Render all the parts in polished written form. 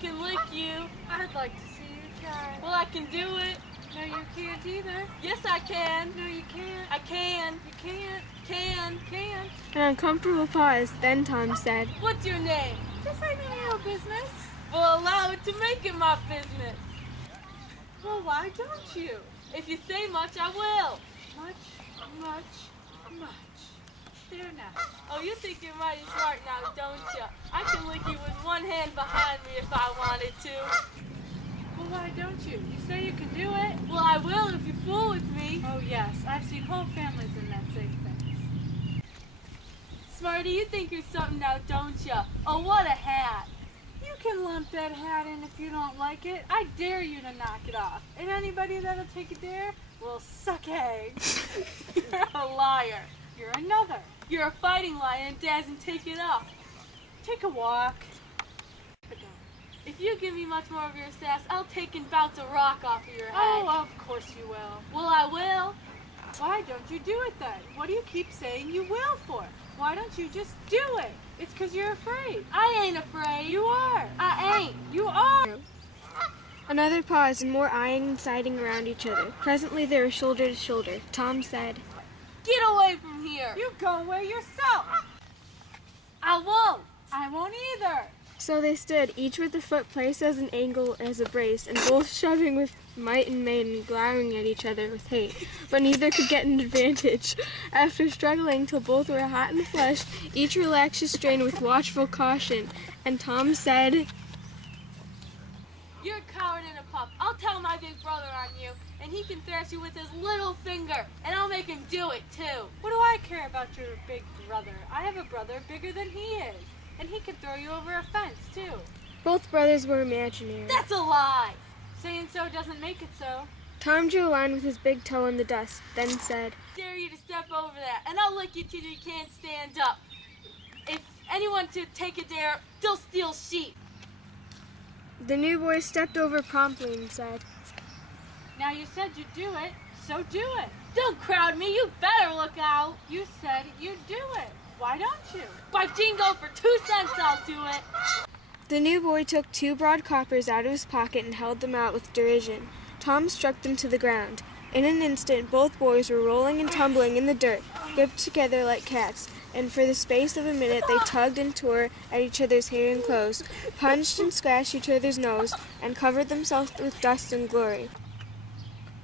can lick you. I'd like to see you try. Well, I can do it. No, you can't either. Yes, I can. No, you can't. I can. You can't. Can. An uncomfortable pause. Then Tom said, What's your name? Just like none of your business. Well, allow it to make it my business. Well, why don't you? If you say much, I will. Much. There now. Oh, you think you're mighty smart now, don't you? I can lick you with one hand behind me if I wanted to. Well, why don't you? You say you can do it. Well, I will if you fool with me. Oh, yes. I've seen whole families in that safe things. Smarty, you think you're something now, don't you? Oh, what a hat. You can lump that hat in if you don't like it. I dare you to knock it off. And anybody that'll take a dare will suck eggs. You're a liar. You're another. You're a fighting lion and doesn't take it off. Take a walk. If you give me much more of your sass, I'll take and bounce a rock off of your head. Oh, of course you will. Well, I will. Why don't you do it then? What do you keep saying you will for? Why don't you just do it? It's because you're afraid. I ain't afraid. You are. I ain't. You are. Another pause and more eyeing and siding around each other. Presently they were shoulder to shoulder. Tom said, Get away from here. You go away yourself. I won't. I won't either. So they stood, each with a foot placed as an angle as a brace, and both shoving with might and main and glowering at each other with hate. But neither could get an advantage. After struggling till both were hot and flushed, each relaxed his strain with watchful caution, and Tom said, You're a coward and a pup. I'll tell my big brother on you, and he can thrash you with his little finger, and I'll make him do it too. What do I care about your big brother? I have a brother bigger than he is. And he could throw you over a fence, too. Both brothers were imaginary. That's a lie. Saying so doesn't make it so. Tom drew a line with his big toe in the dust, then said, Dare you to step over that, and I'll lick you till you can't stand up. If anyone to take a dare, they'll steal sheep. The new boy stepped over promptly and said, Now you said you'd do it, so do it. Don't crowd me, you better look out. You said you'd do it. Why don't you? By jingo, for 2 cents I'll do it. The new boy took 2 broad coppers out of his pocket and held them out with derision. Tom struck them to the ground. In an instant, both boys were rolling and tumbling in the dirt, gripped together like cats, and for the space of a minute they tugged and tore at each other's hair and clothes, punched and scratched each other's nose, and covered themselves with dust and glory.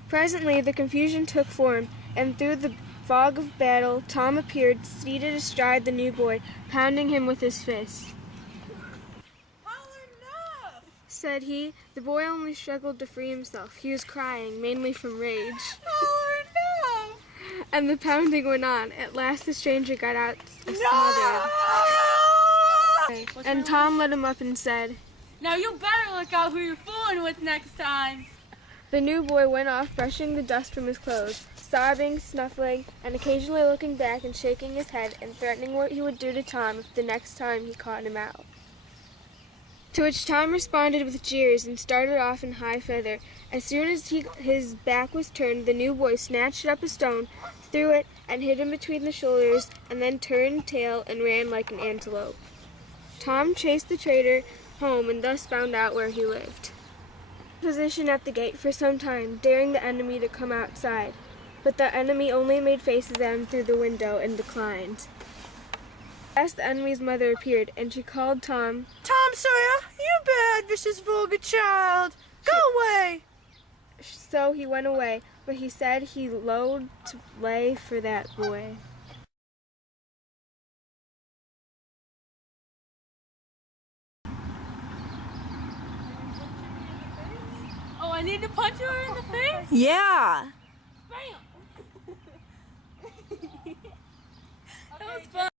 Presently the confusion took form, and through the fog of battle, Tom appeared, seated astride the new boy, pounding him with his fist. Holler enough! Said he. The boy only struggled to free himself. He was crying, mainly from rage. Holler enough! And the pounding went on. At last the stranger got out smothered. And Tom led him up and said, Now you better look out who you're fooling with next time. The new boy went off, brushing the dust from his clothes, sobbing, snuffling, and occasionally looking back and shaking his head and threatening what he would do to Tom if the next time he caught him out. To which Tom responded with jeers and started off in high feather. As soon as his back was turned, the new boy snatched up a stone, threw it, and hit him between the shoulders, and then turned tail and ran like an antelope. Tom chased the traitor home and thus found out where he lived. Position at the gate for some time, daring the enemy to come outside. But the enemy only made faces at him through the window and declined. At last the enemy's mother appeared, and she called Tom, Tom Sawyer, you bad, vicious, vulgar child. Go away! So he went away, but he said he loathed to lay for that boy. Oh, I need to punch her in the face? Yeah. Bam! That was fun.